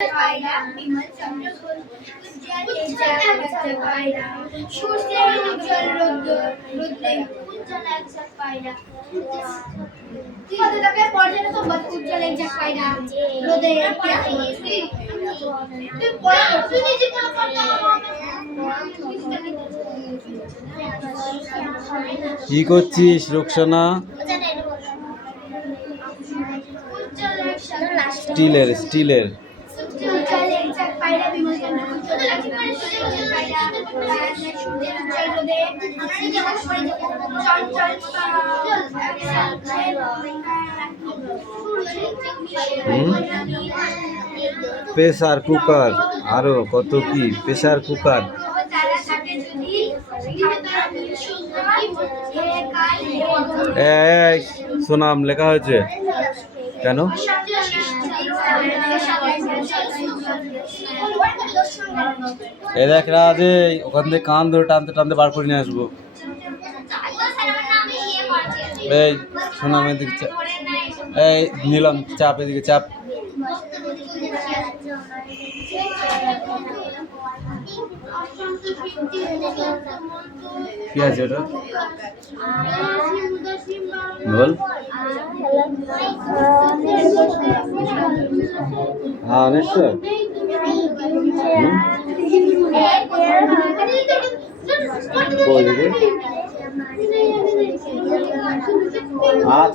পায়রা বিমল চন্দ্র ঘোষ উজ্জ্বল একজাক পায়রা সূর্যের উজ্জ্বল রোদ্রে উজ্জ্বল একজাক পায়রা কতটাকে পর্যন্ত সম্পদ উজ্জ্বল একজাক পায়রা রোদে তুই পড়া তুই নিজে পড়া কি করছিস রুকসানা? স্টিলের প্রেসার কুকার, আরো কত কি প্রেসার কুকার। সোনাম লেখা হয়েছে কেন? এ দেখ রাজে, ওখান থেকে কান ধরে টানতে টানতে বার করে নিয়ে আসবো। এই সোনাম এদিকে, এই নিলাম চাপ, এদিকে চাপ। কি আছে ওটা বল। হ্যাঁ নিশ্চয়।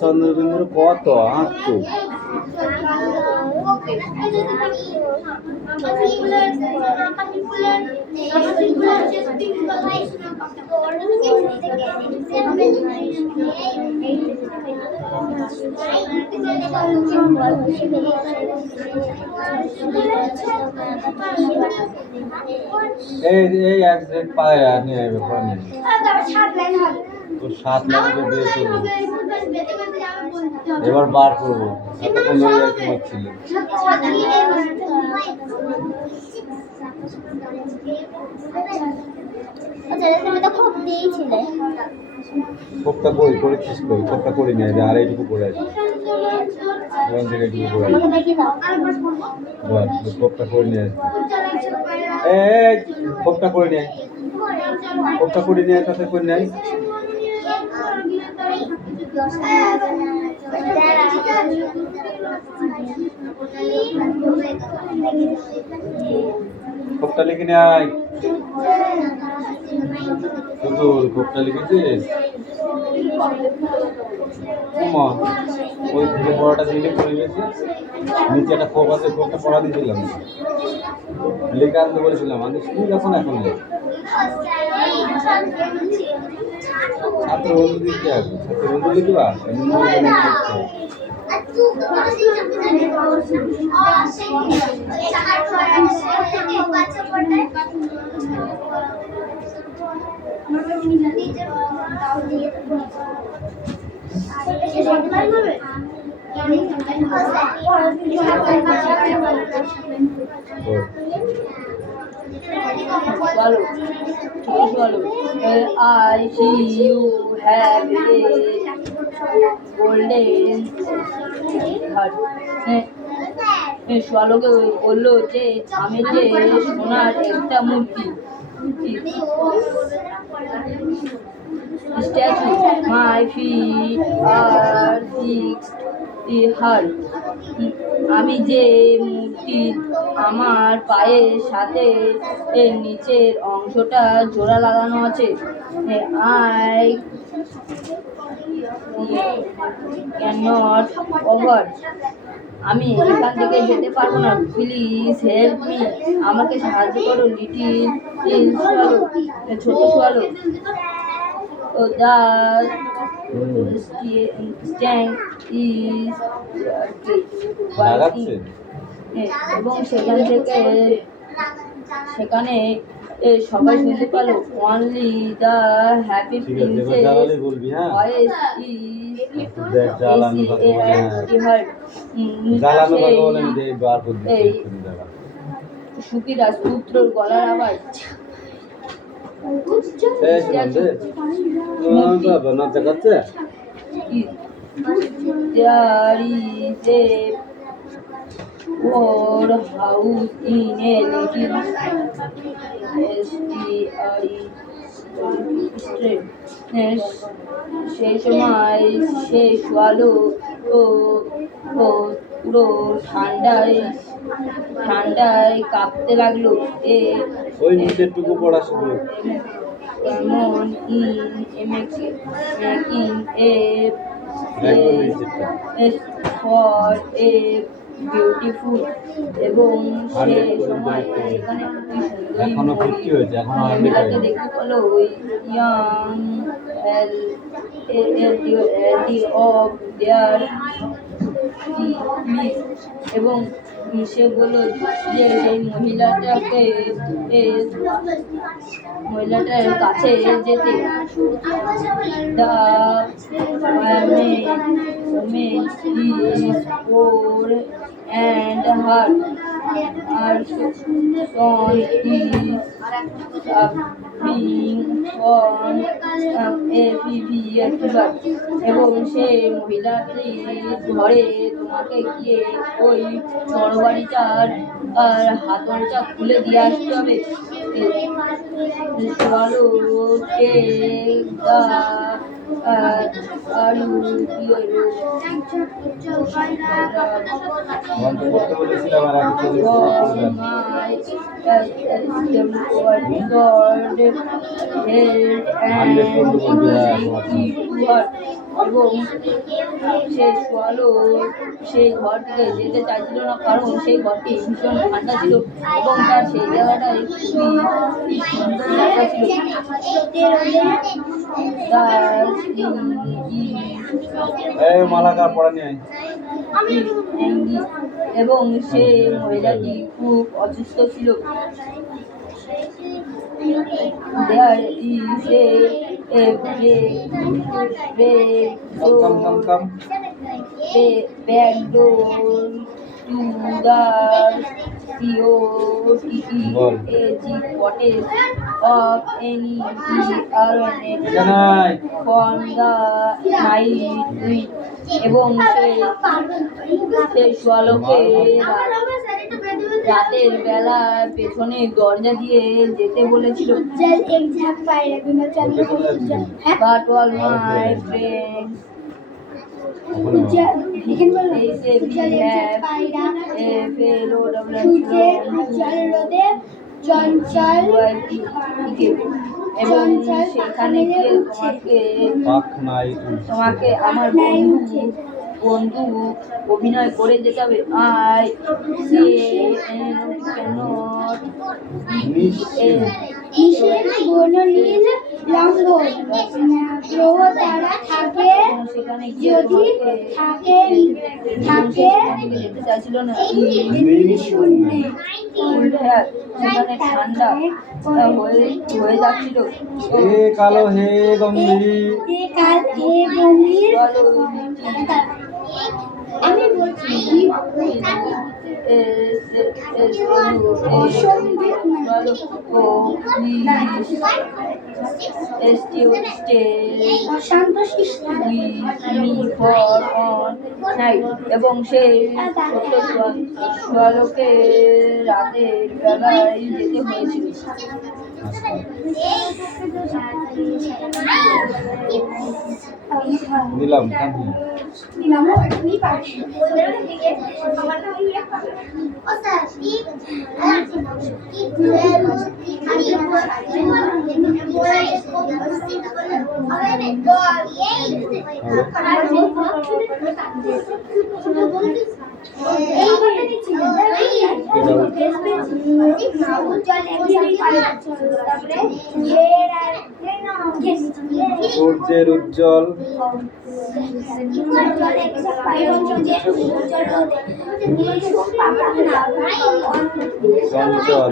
চন্দ্রবিন্দু কত আঁকতো এই এক সেট পায় নিয়ে আসবে পানি। তোর 7 লাখ দিয়ে চলবো, এবার বার করবো। এতক্ষণ ধরে আর কি হচ্ছিল। কোপটা কই করেছিস, কই কোপটা করে নিয়ে যা, আর এইটুকু পড়ে আছে ওখান থেকে এইটুকু পড়ে আছে। কোপটা করে নিয়ে আসবে, এই কোপটা করে নিয়ে, কোপটা করে নিয়ে তাতে করে নেয়। কোপটা লিখে নিয়ে আয়। তোর কোপটা লিখেছিস? ওই থেকে পড়াটা দিলে পড়ে গেছে, নিচে একটা কোপ আছে, কোপটা পড়া দিয়েছিলাম, লিখে আনতে বলেছিলাম। আমি স্কুল এখন লেখ। ছাত্র বন্ধু দিতে হবে, ছাত্র বন্ধু লিখবা I see you have a golden heart. সোয়ালোকে বললো যে আমি যে সোনার একটা মূর্তি স্ট্যাচু, মাই ফিট আর ফিক্সড হার্ট। আমি যে মূর্তি, আমার পায়ের সাথে এর নিচের অংশটা জোড়া লাগানো আছে। আই ক্যান নট ওভার, আমি এখান থেকে যেতে পারবো না। প্লিজ হেল্প মি, আমাকে সাহায্য করো। লিটিল সোয়ালো, ছোট সোয়ালো। দ্য স্ট্যাং ইজ এবং সেখানে সবাই শুনতে পারলো। Only the happy princess voice is সুখী রাজপুত্রর গলার আওয়াজ। There is a or house in a little STI street. সেই সময় সে সোয়ালো ও ও পুরো ঠান্ডায় কাঁপতে লাগলো। ওই নিচের টুকু পড়া শুরু। এমন মেকিং এ একদম নিচেরটা। For a beautiful. এবং সে 100 সময় পর্যন্ত সেখানে এখনো 50 হয়েছে, এখনো 100 মহিলাকে হয়নি। দেখতে পেলো। ওই ইয়াং এলডি অফ দেয়ার এবং সে বলল যে সেই মহিলাটার কাছে যেতে। The woman is poor and her son is suffering from a fever. এবং সেই মহিলাটির ঘরে তোমাকে গিয়ে ওই তরবারিটার আর হাতলটা খুলে দিয়ে আসতে হবে। Swallow take the বন্ধ করতে বলেছিলাম আর আমি চলে এসেছিলাম। এবং সেই সোয়ালো সেই ঘর থেকে যেতে চাইছিল না, কারণ সেই ঘরটি ভীষণ ঠান্ডা ছিল এবং তার সেই জায়গাটায় খুবই সুন্দর জায়গা ছিল। এই মালাকার পড়া নিয়ে আয়। এবং সেই মহিলাটি খুব অসুস্থ ছিল। There is a back door to the cottage of any জানাই from the night wind. এবং সেই সোয়ালোকে রাতের বেলা পেছনে দরজা দিয়ে যেতে বলেছিল। But all my friends এবং সেখানে গিয়ে তোমাকে আমার বন্ধু অভিনয় করে যেতে হবে। আই সে সেখানে গিয়ে যেতে চাইছিল না। সেখানে ঠান্ডা হয়ে যাচ্ছিল। হে কালো হে গম্ভীর, আমি বলছি এবং সেই ছোট্ট সোয়ালোকে রাতের বেলায় যেতে হয়েছিল। দিলাম সূর্যের উজ্জ্বল চঞ্চল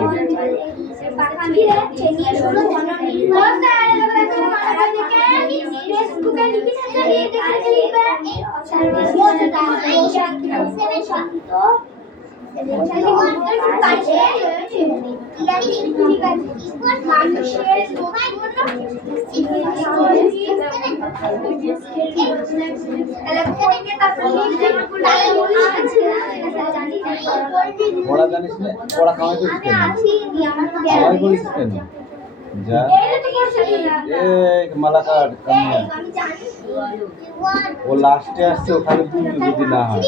পড়া জানিস না? পড়া কামাই করিস কেন? কামাই করিস কেন? যা মালাকার কামিয়া ও লাস্টে আসছে, ওখানে তুই যদি না হয়,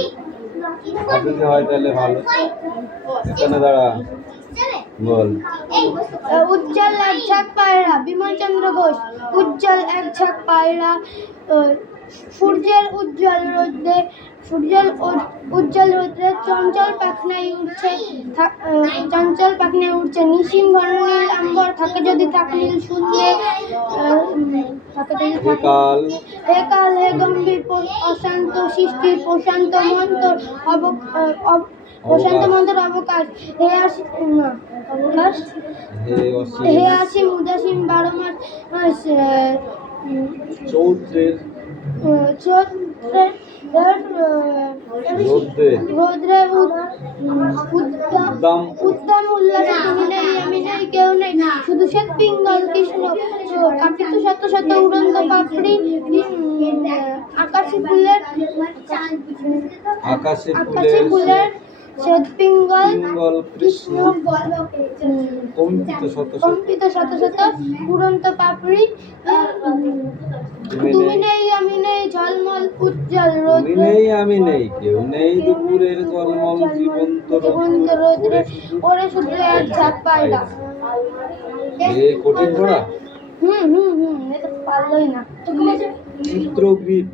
আর যদি হয় তাহলে ভালো। এখানে দাঁড়া, বল। উজ্জ্বল এক ঝাঁক পায়রা, বিমল চন্দ্র ঘোষ। উজ্জ্বল এক ঝাঁক পায়রা, সূর্যের উজ্জ্বল রোদ্রে চঞ্চল পাখনায় উঠছে নিশিম ঘন নীল আম্বর, থাকে যদি থাকে নীল শূন্যে, হে কাল হে গম্ভীর অশান্ত সৃষ্টির প্রশান্ত মন্তর অবকাশ, হে আসিম উদাসীন 12 মাস, চৌত্রের রোদ্রে উদ্দাম উল্লাসে তুমি নেই আমি নেই কেউ নেই, শুধু শ্বেত পিঙ্গল কৃষ্ণ কাপিত শত শত উড়ন্ত পাপড়ি, আকাশে ফুলের শ্বেত পিঙ্গল কৃষ্ণ কম্পিত শত শত উড়ন্ত পাপড়ি, তুমি নেই আমি নেই ঝলমল উজ্জ্বল রোদ, তুমি নেই আমি নেই কেউ নেই, দুপুরের ঝলমল জীবন্ত রোদ্রে ওরে শুধু এক ঝাঁক পায়রা। কঠিন পড়া। এটা পারলই না। চিত্রগ্রিপ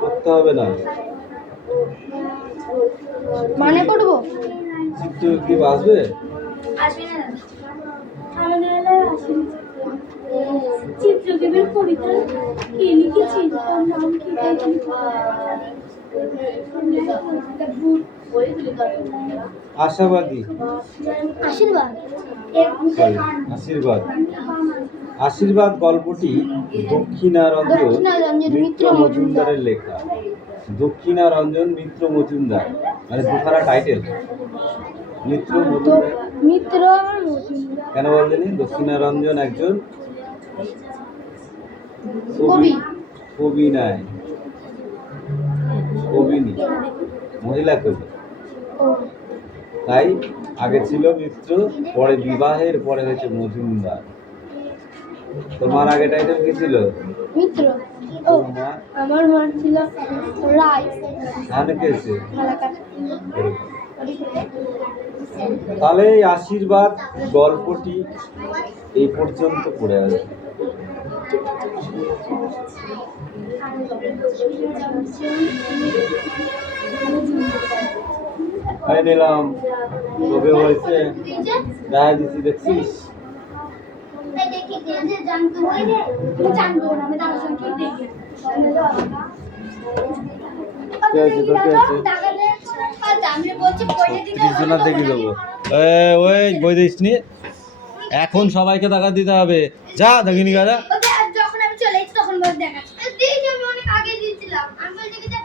করতে হবে না, মানে করবো। চিত্রগ্রিপ আসবে? চিত্রগ্রিপের কবিতা কে লিখেছেন, তার নাম কি? আশাবাদী, আশীর্বাদ গল্পটি দক্ষিণারঞ্জন মিত্র মজুমদারের লেখা। দক্ষিণারঞ্জন মিত্র মজুমদার মানে দুখানা টাইটেল। মিত্র কেন বললেনি? দক্ষিণারঞ্জন একজন কবি নাই, কবিনী, মহিলা কবি। তাই আগে ছিল মিত্র, পরে বিবাহের পরে হয়েছে মজুমদার। তোমার আগে টাইটেল কি ছিল? মিত্র। আমার মার ছিল রায়। তাহলে এই আশীর্বাদ গল্পটি এই পর্যন্ত পড়ে আছে। নিলাম তোকে হয়েছে রায় দিচ্ছি, দেখছিস? দেখি দেবো ওই বই দিস নি, এখন সবাইকে টাকা দিতে হবে। যা দেখিনি গাদা। যখন আমি চলে এসেছি তখন বল দেখাচ্ছি, আমি অনেক আগে দিয়েছিলাম। আমি বলছি যে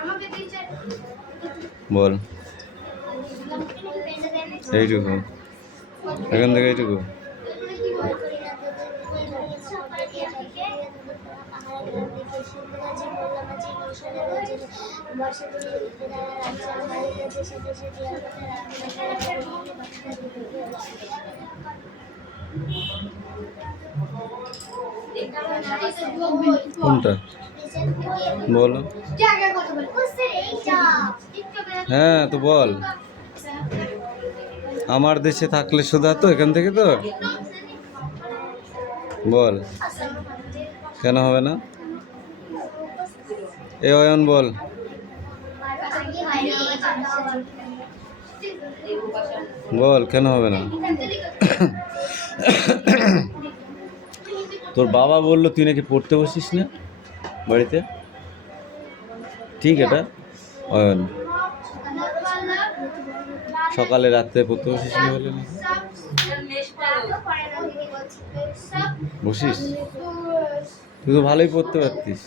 আমাকে দিয়েছে, বল এইটুকু, এখান থেকে এইটুকু। কোনটা বলো? হ্যাঁ তো বল। আমার দেশে থাকলে শুধু তো এখান থেকে তো বল, কেন হবে না? এ অয়ন বল। বল কেন হবে না? তোর বাবা বললো তুই নাকি পড়তে বসিস না বাড়িতে, ঠিক? এটা অয়ন সকালে রাত্রে পড়তে বসিস না বলে বসিস? তুই তো ভালোই পড়তে পারতিস,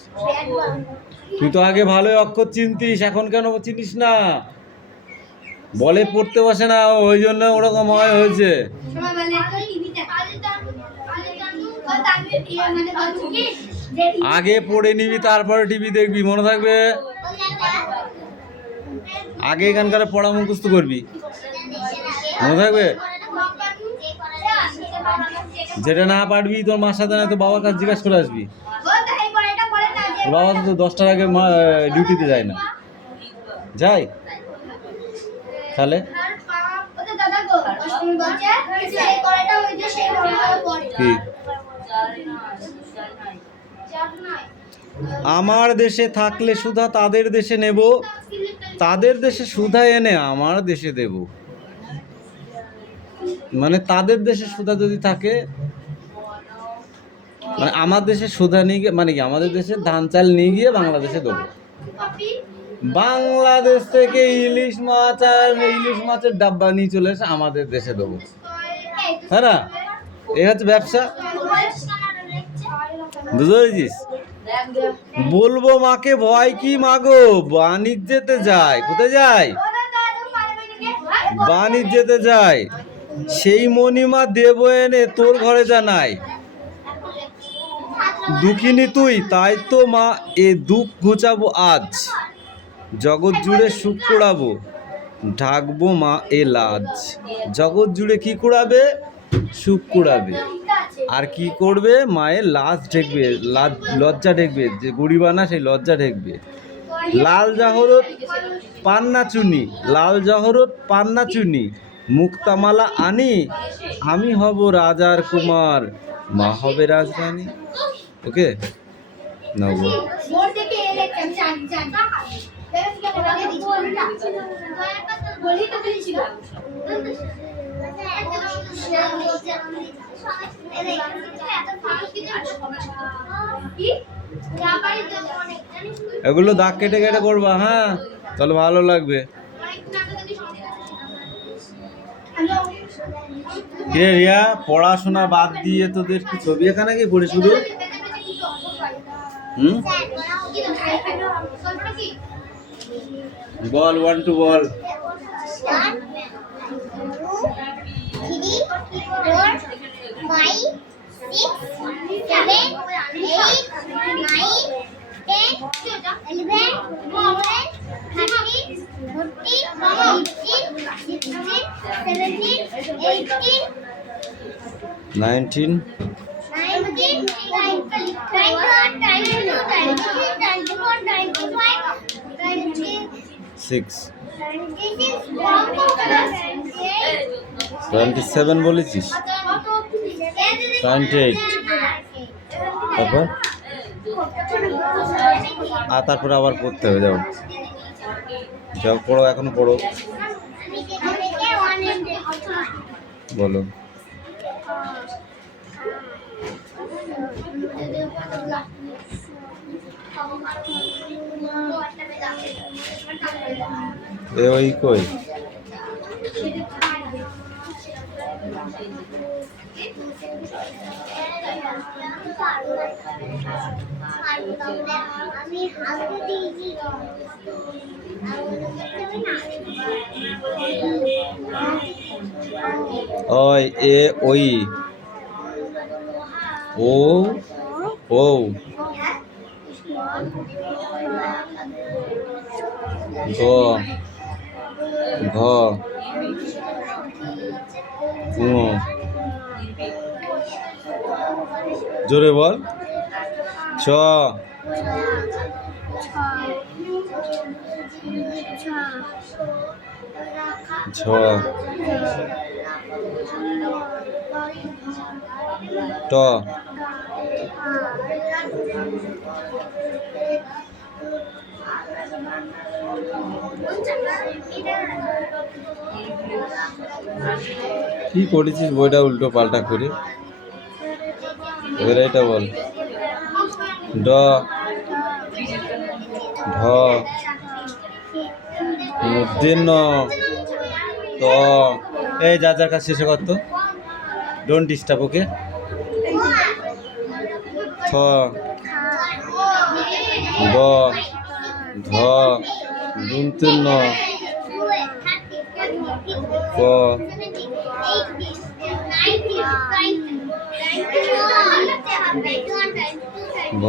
তুই তো আগে ভালোই অক্ষর চিনতিস, এখন কেন চিনিস না? বলে পড়তে বসে না, ওই জন্য ওরকম হয়েছে। আগে পড়ে নিবি, তারপরে টিভি দেখবি, মনে থাকবে। আগে এখানকার পড়া মুখস্থ করবি, মনে থাকবে। যেটা না পারবি তোর মার সাথে না তো বাবার কাছে জিজ্ঞাসা করে আসবি। তোর বাবা তো 10টার আগে ডিউটিতে যায় না, যাই তাহলে। কি আমার দেশে থাকলে সুধা তাদের দেশে নেব, তাদের দেশে সুধা এনে আমার দেশে দেব। মানে তাদের দেশে সুধা যদি থাকে, মানে আমার দেশে সুধা নিয়ে গিয়ে, মানে কি আমাদের দেশে ধান চাল নিয়ে গিয়ে বাংলাদেশে দেবো। বাংলাদেশ থেকে ইলিশ মাছ আর ইলিশ মাছের ডাব্বা নিয়ে চলে এসে আমাদের দেশে দেবো, হ্যাঁ না? এই হচ্ছে ব্যবসা, বুঝতে পেরেছিস? বলবো মাকে ভয় কি মাগো, বাণিজ্যেতে যায়। কোথায় যায়? বাণিজ্যেতে যায়। সেই মণিমা দেব এনে তোর ঘরে জানাই। দুঃখিনী তুই, তাই তো মা এ দুঃখ ঘুচাবো আজ। জগৎ জুড়ে সুখ কুড়াবো, ঢাকবো মা এ লাজ। জগৎ জুড়ে কি কুড়াবে? সুখ কুড়াবে। আর কি করবে? মায়ের লাজ ঢেকবে, লজ্জা ঢেকবে। যে গরিবানা সেই লজ্জা ঢেকবে। লাল জহরত পান্না চুনি, লাল জহরত পান্না চুনি, মুক্তামালা আনি, আমি হব রাজার কুমার, মা হবে রাজরানী। ওকে না এগুলো দাগ কেটে কেটে করবা, হ্যাঁ তাহলে ভালো লাগবে। কিরে রিয়া, পড়াশোনা বাদ দিয়ে তোদের কি ছবি আঁকা নাকি পড়ে শুধু? বল 1 2 বল। 19 6 27 বলেছিস, 28 তারপর তারপরে আবার পড়তে হবে। যাও যাও পড়ো, এখনো পড়ো, বলো। ওই কই ওই এ ওই ও ও ঘ ঘ জোরে বল। ছ ছ ট কি করেছিস বইটা উল্টো পাল্টা করে? এবার এটা বল। ড ঢ মূর্ধন্য ত। এই যা যার কাছে শেষে কর তো, ডোন্ট ডিস্টার্ব, ওকে? থ দ ধ দন্তন্য ক গ ভ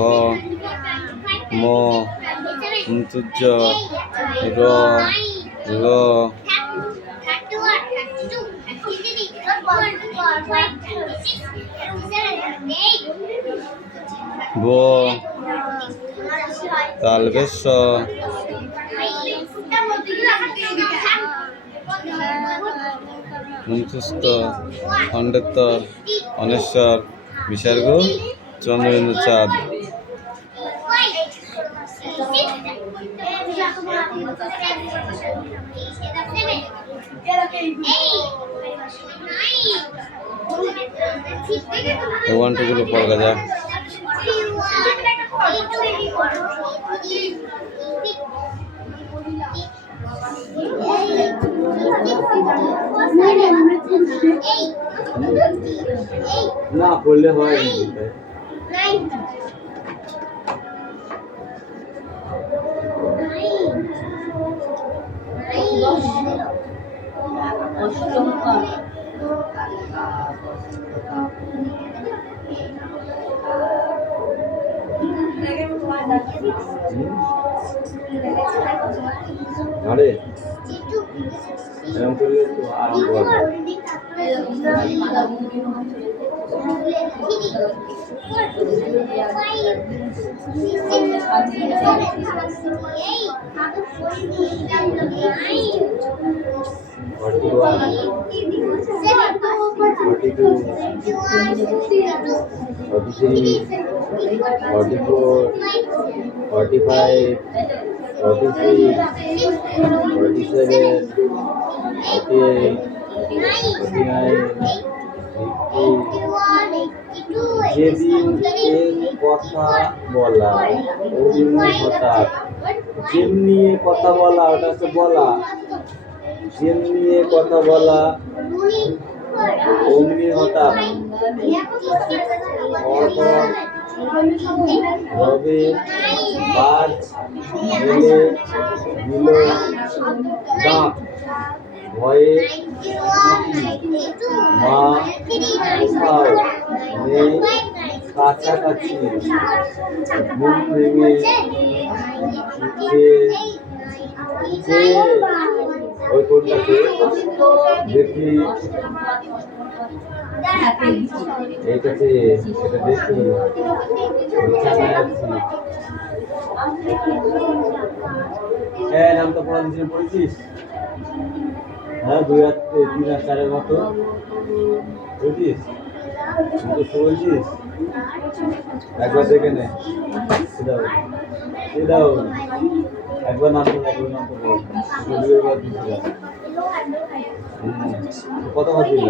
ম ঞ্চ র ল ব তালবেশ মুখস্থ খণ্ডেত্তর অনেশ্বর বিসর্গ চন্দ্রবিন্দু চাঁদ। ওয়ান টু গুলো পড়া যা। না পড়লে হয় অষ্টমকার আরে এরকম করলে একটু আরাম পাবে। যেদিন কথা বলা অমনি হঠাৎ, যেমনি কথা বলা ওটা হচ্ছে বলা, যেমনি কথা বলা অমনি হঠাৎ, রবে বাজ মেলে দিল দাঁত, ভয়ে মা কোথাও নেই কাছাকাছি, ঘুম ভেঙে ওই কোনটাকে দেখি, এইটাতে এটা দেখি বিছানায় আছি। হ্যাঁ নামটা পড়া দিয়েছিস, পড়েছিস? হ্যাঁ 2 আর 3 আর 4 এর মতো পড়েছিস? বলছিস একবার দেখে নে, দাও একবার নাম কত কথা ছিল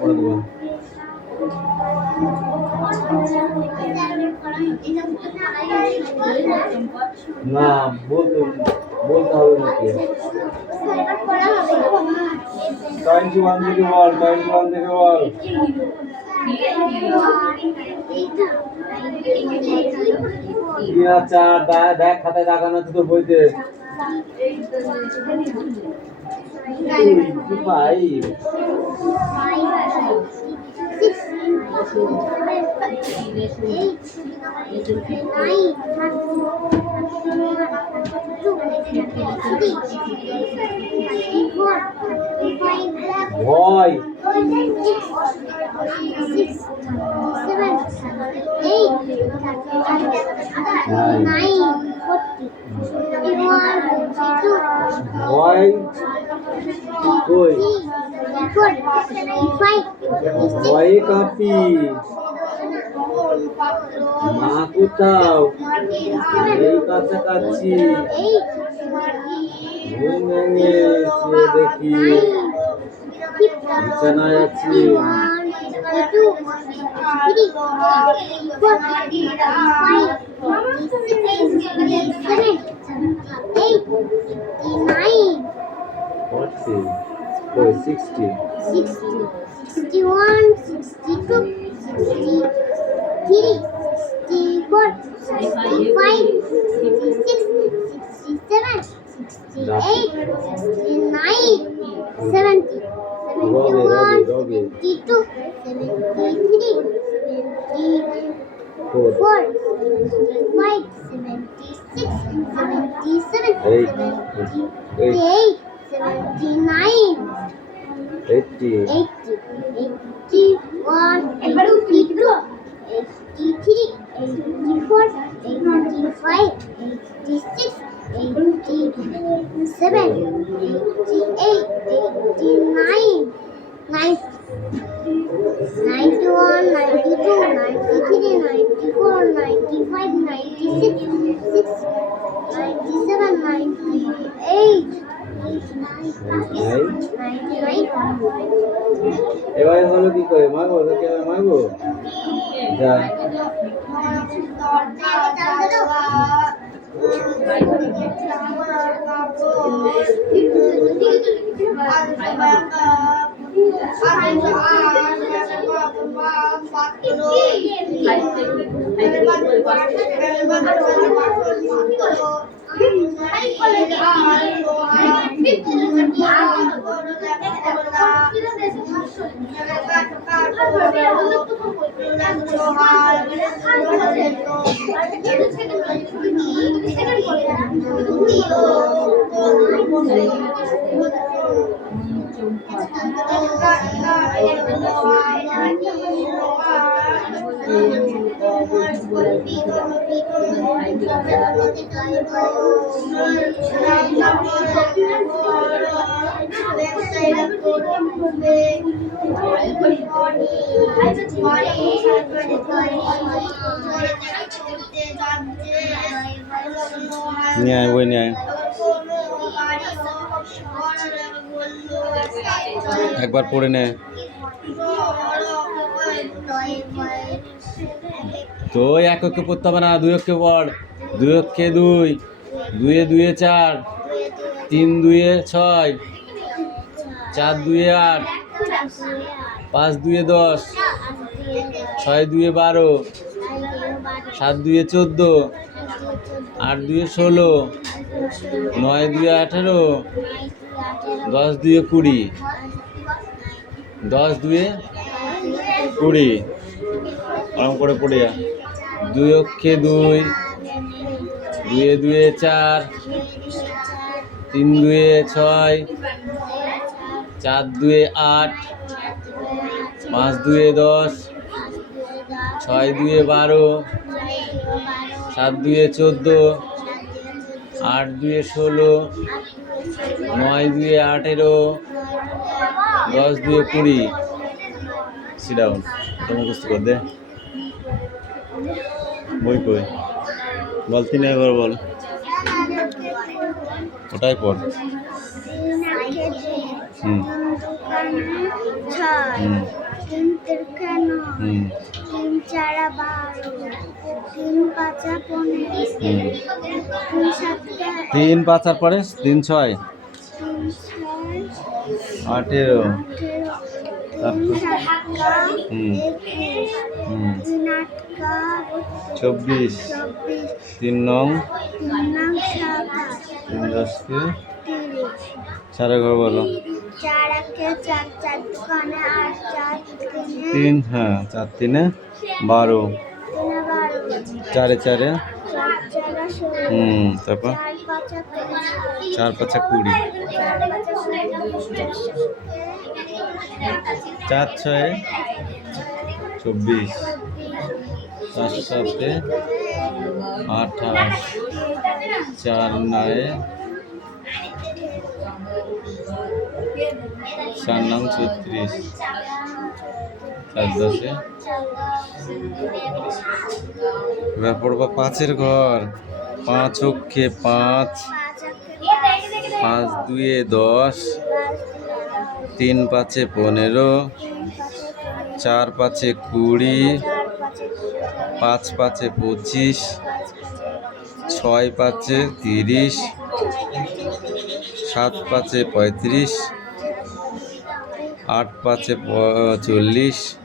পড়ে দেবো। না বলতে হবে নাকি? 21 থেকে বল, 21 থেকে বল। 3 আর 4 দেখ খাতায় দেখানো আছে তো বইতে। ভয় ভয় কই ভয়ে কাঁপি, মা কোথাও এই কাছাকাছি, ঘুম ভেঙে শুয়ে দেখি বিছানায় আছি। What's 60? 61, 62, 63, 64, 65, 66, 67, 68, 69, 70, 71, 72, 73, 74, 75, 76, 77, 78, 79, 80, 80, 81, 82, 83, 84, 85, 86, 87, 88, 89, 90, 91, 92, 93, 94, 95, 96, 97, 98, 99. এবার হলো কি করে মাগো তোকে মাগো যা নিয়ে আয় বই নিয়ে আয় একবার পড়ে নে তো এক অক্ষে পড়তে হবে না দুই অক্ষে পড় দুই অক্ষে দুই দুয়ে দুয়ে চার তিন দুয়ে ছয় চার দুয়ে আট পাঁচ দুয়ে 10 ছয় দুয়ে 12 সাত দুয়ে 14 আট দুয়ে 16 নয় দুয়ে 18 10 দুয়ে 20 10 দুয়ে 20 আরাম করে পড়ে যা দুই অক্ষে দুই দুয়ে দুয়ে চার তিন দুয়ে 6 চার দুয়ে 8 পাঁচ দুয়ে 10 ছয় দুয়ে 12 সাত দুয়ে 14 আট দুয়ে 16 নয় দুয়ে 18 10 দুয়ে 20 সিট ডাউন তুমি মুখস্থ কর দে বই কই বল তিন একবার বল ওটাই পড় হুম হুম তিন তিরকে 9, তিন চারা 12, তিন পাঁচা 15, তিন সাতটা 3 5 আর পরে 3 6 তিন ছয় 18 তিন সাতটা হুম 21, হুম তিন আটটা 24 24, 3 নং তিন নং 27, 3 10 কে 30, চারে ঘর বলো চার একে চার, চার দোকানে 8, চার তিনে 3 হ্যাঁ 4 3 12 তিনে 12, 4 4 চার চারা 16, হুম তারপর চার পাঁচা 20, 4 5 20 চার পাঁচা 4 6 24 5 7 28 4 9 4 নং 36 4 10 এবার পড়বা 5 ঘর 5 অক্ষে 5 5 দুয়ে 10 3 5 15 4 5 20 5 5 25 6 5 30 7 5 35 8 5 40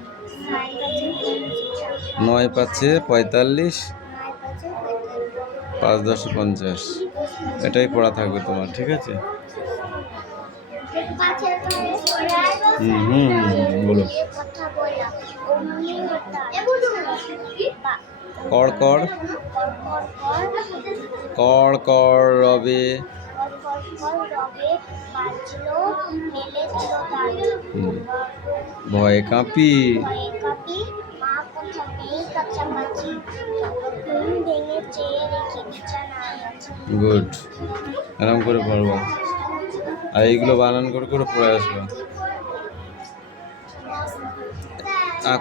9 5 45 5 10 50 এটাই পড়া থাকবে তোমার, ঠিক আছে? হুম হুম হুম, বলো। কড় কড় কড় কড় রবে। হুম, ভয়ে কাঁপি। গুড, আরাম করে পড়বা, আর এইগুলো বানান করে করে পড়ে আসবা।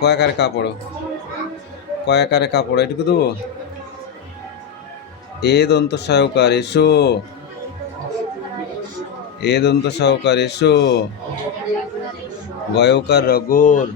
কয়াকারে কাপড়, কয়াকারে কাপড় এটুকু দেবো। এ দন্ত সহকার এসো, এ দন্ত সহকার এসো, গয়কার রগর।